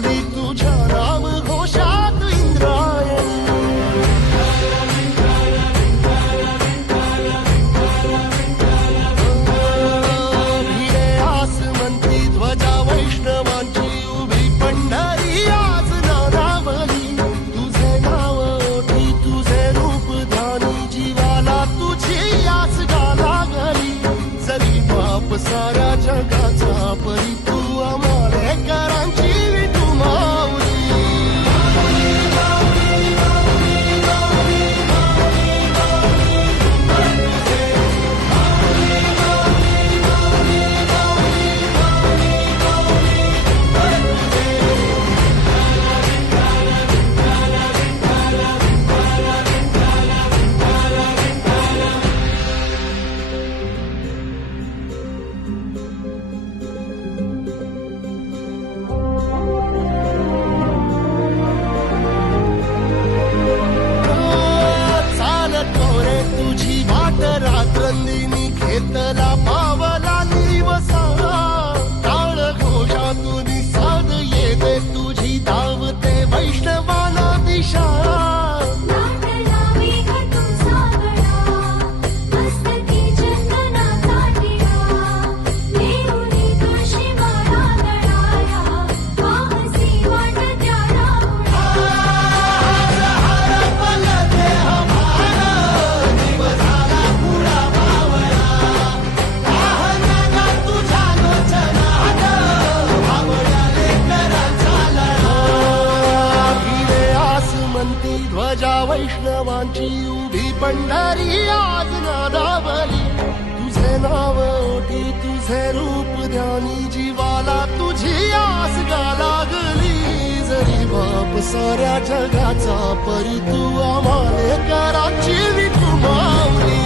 झाली तुझ्या नाम घोषात इंद्रायणी. भिडे आसमंती ध्वजा वैष्णवांची उभी पंढरी आज नादावली. तुझे नाव ओठी तुझे रूप ध्यानी जीवाला तुझी आस गा लागली. जरी बाप साऱ्या जगाचा परी तू आमालेकरांची विठू माऊली. रात्रंदिनी घेतला पावला दिवसा. टाळ घोषातून साध येते तुझी धावते वैष्णवाला दिशा. ध्वजा वैष्णवांची उभी पंढरी आज नादावली. तुझे नाव ओठी तुझे रूप ध्यानी जीवाला तुझी आस गा लागली. जरी बाप साऱ्या जगाचा परी तू आमालेकरांची विठू माऊली.